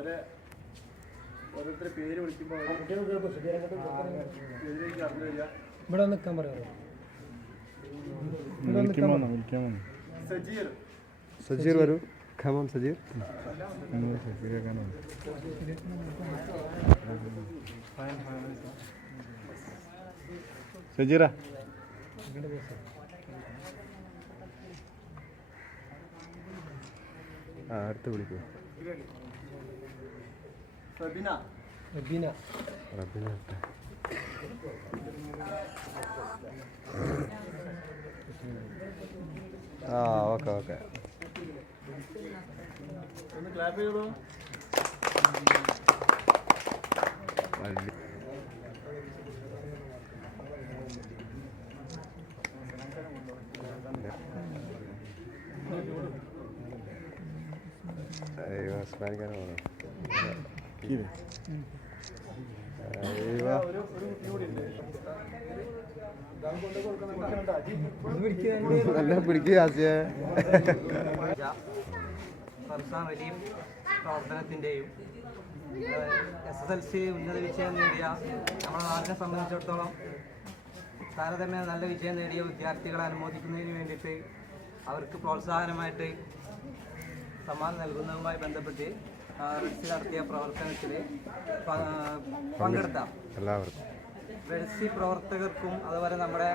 അവരെ ഓരോരുത്തരെ പേര് വിളിക്കുമ്പോൾ ഇവിടെ നിൽക്കാൻ പറയാമോ സജീർ. സജീർ വരൂ. ഖമം സജീർ. സജീറ. ആ അടുത്ത് വിളിക്കൂ. സബിന റബീന റബ്ബിനെ ആ ഓക്കെ ഓക്കെ. ഒന്ന് നല്ല പിടിക്കുക ആസിയെ റഹീം പ്രവർത്തനത്തിന്റെയും എസ് എസ് എൽ സി ഉന്നത വിജയം നേടിയ നമ്മുടെ നാടിനെ സംബന്ധിച്ചിടത്തോളം താരതമ്യേന നല്ല വിജയം നേടിയ വിദ്യാർത്ഥികളെ അനുമോദിക്കുന്നതിന് വേണ്ടിയിട്ട് അവർക്ക് പ്രോത്സാഹനമായിട്ട് സമ്മാനം നൽകുന്നതുമായി ബന്ധപ്പെട്ട് റെഡ്സി നടത്തിയ പ്രവർത്തനത്തിൽ പങ്കെടുത്ത. എല്ലാവർക്കും. റെഡ്സി പ്രവർത്തകർക്കും അതുപോലെ നമ്മുടെ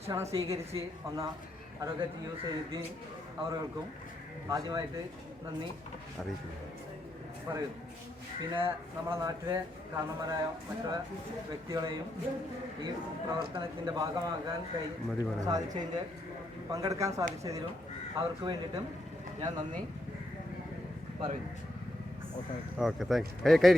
ക്ഷണം സ്വീകരിച്ച് വന്ന അഡ്വക്കേറ്റ് യു സൈനുദ്ദീൻ അവർക്കും ആദ്യമായിട്ട് നന്ദി അറിയിക്കുന്നു. പറയുന്നു പിന്നെ നമ്മുടെ നാട്ടിലെ കാരണന്മാരായ മറ്റു വ്യക്തികളെയും ഈ പ്രവർത്തനത്തിന്റെ ഭാഗമാകാൻ മതി. സാധിച്ചതിന്റെ പങ്കെടുക്കാൻ സാധിച്ചതിലും അവർക്ക് വേണ്ടിയിട്ടും ഞാൻ നന്ദി. പറയുന്നു. ഓക്കെ താങ്ക്സ് കൈ കൈ